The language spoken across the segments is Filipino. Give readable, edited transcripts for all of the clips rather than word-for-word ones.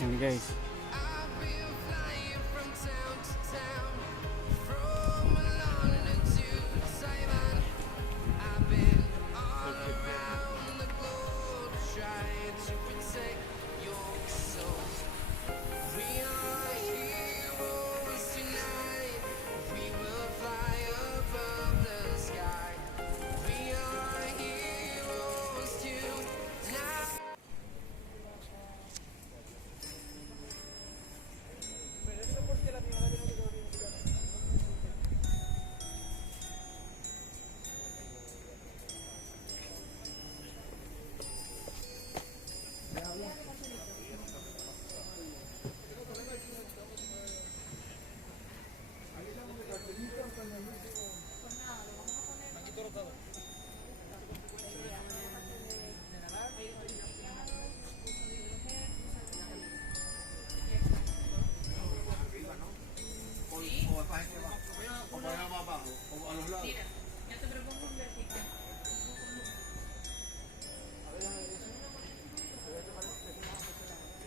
Yan guys.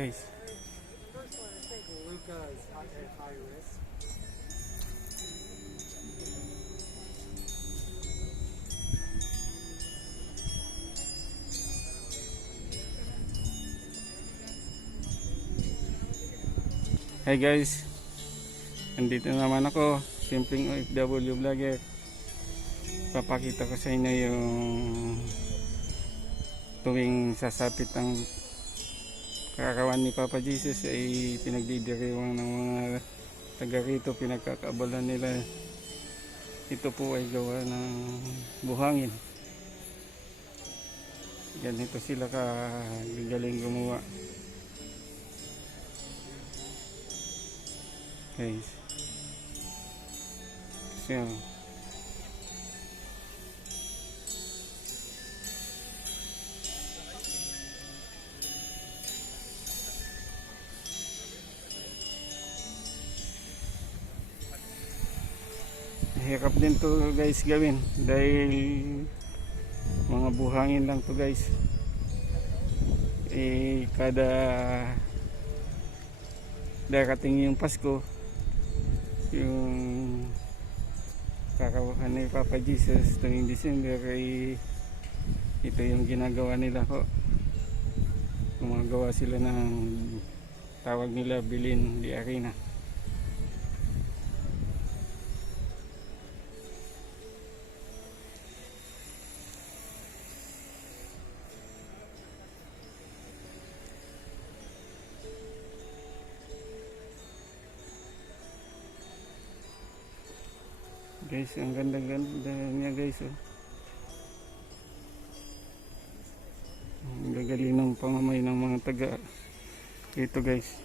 Guys. Luca is at high risk. Hi guys. Andito naman ako, simpleng OFW vlogger. Papakita ko sa inyo yung tuwing sasapit ang kakawan ni Papa Jesus ay pinagdidiriwang ng mga taga rito, pinagkakaabalan nila. Ito po ay gawa ng buhangin. Ganito sila kagaling gumawa. Guys. So, hirap din to guys gawin dahil mga buhangin lang to guys. Kada darating yung Pasko, yung kakawakan ni Papa Jesus tuwing December, ay ito yung ginagawa nila ko. Gumagawa sila ng tawag nila Bilin di Arena. Guys, ang ganda-ganda niya guys, oh. Ang gagaling ng pamamay ng mga taga dito guys.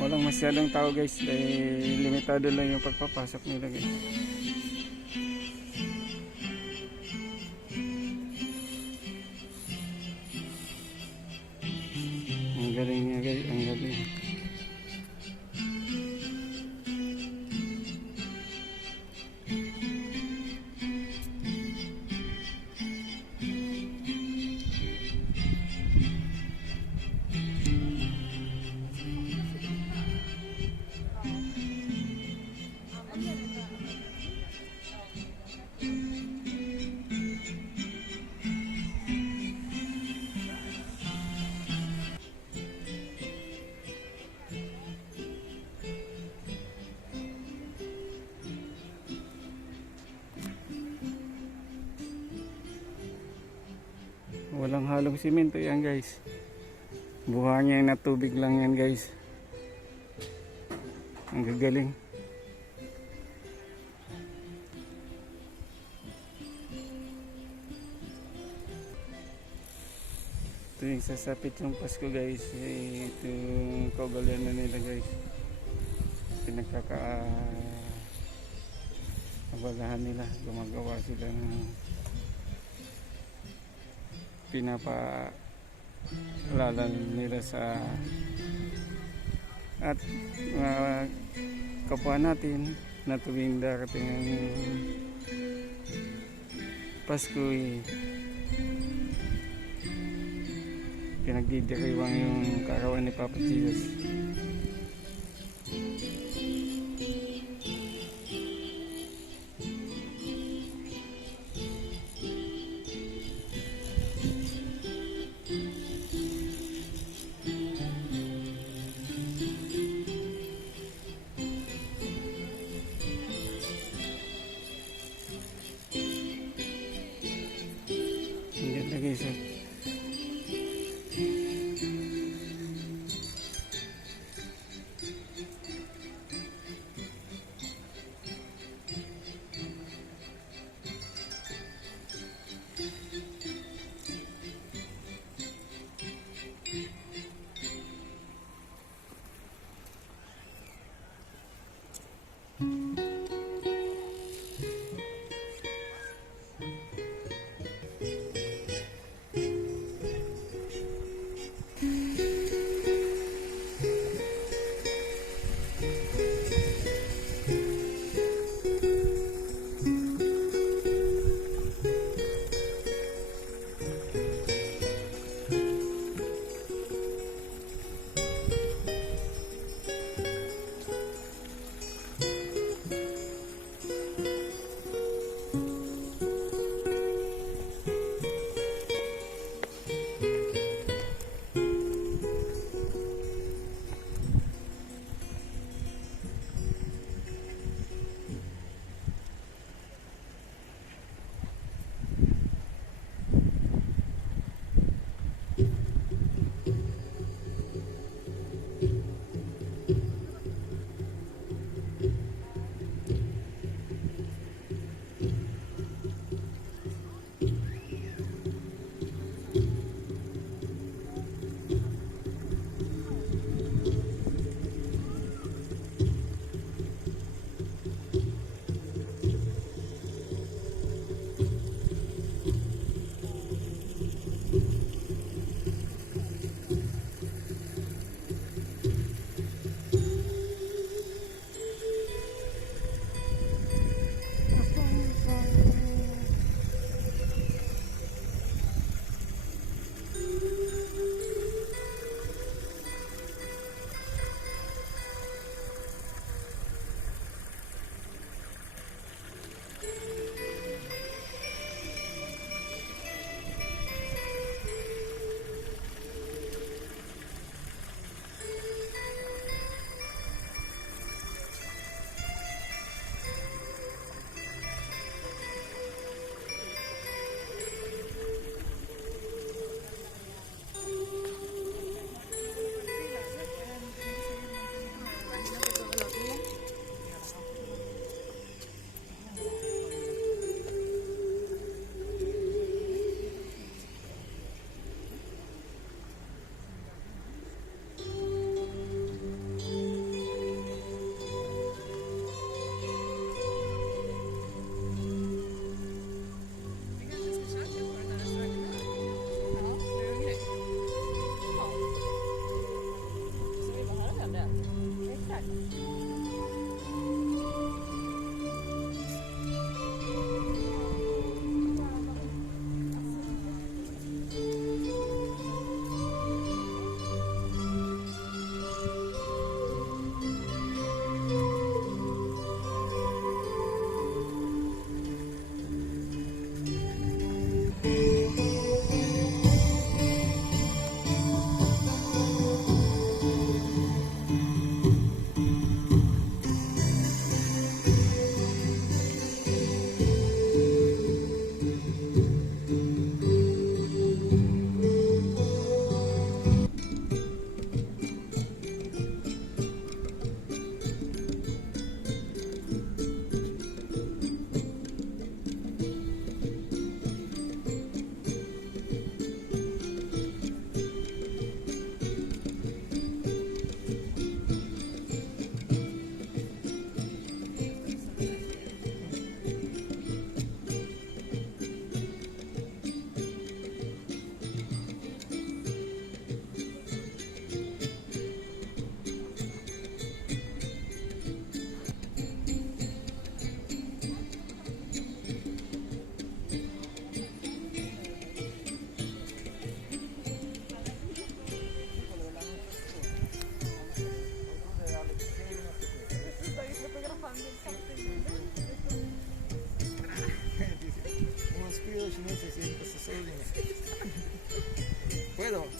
Walang masyadong tao guys, dahil limitado lang yung pagpapasok nila guys. Ang galing niya guys, ang galing. Walang halong simento yan guys. Buhangin na tubig lang yan guys. Ang gagaling. Ito yung sasapit yung Pasko guys. Ito yung kaugalan na nila guys. pinag-aabalahan nila. Gumagawa sila ng pinapaalala nila sa at mga kapwa natin na tuwing darating ang Pasko pinagdidiriwang yung kaarawan ni Papa Jesus. Hindi lagi siya.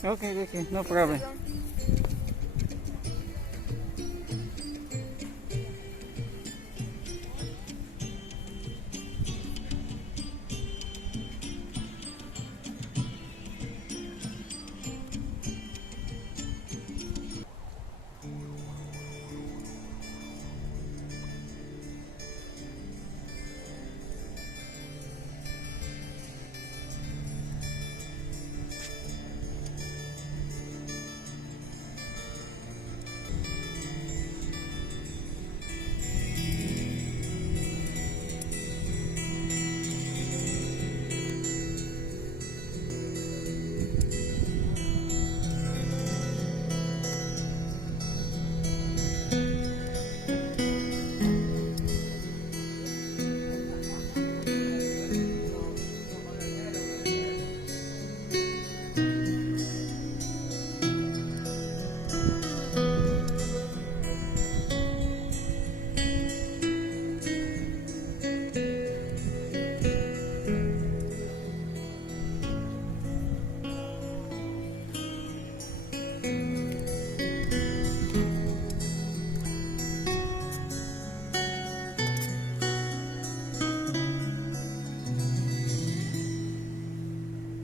Okay, okay, no problem.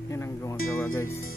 Yan ang gumagawa guys.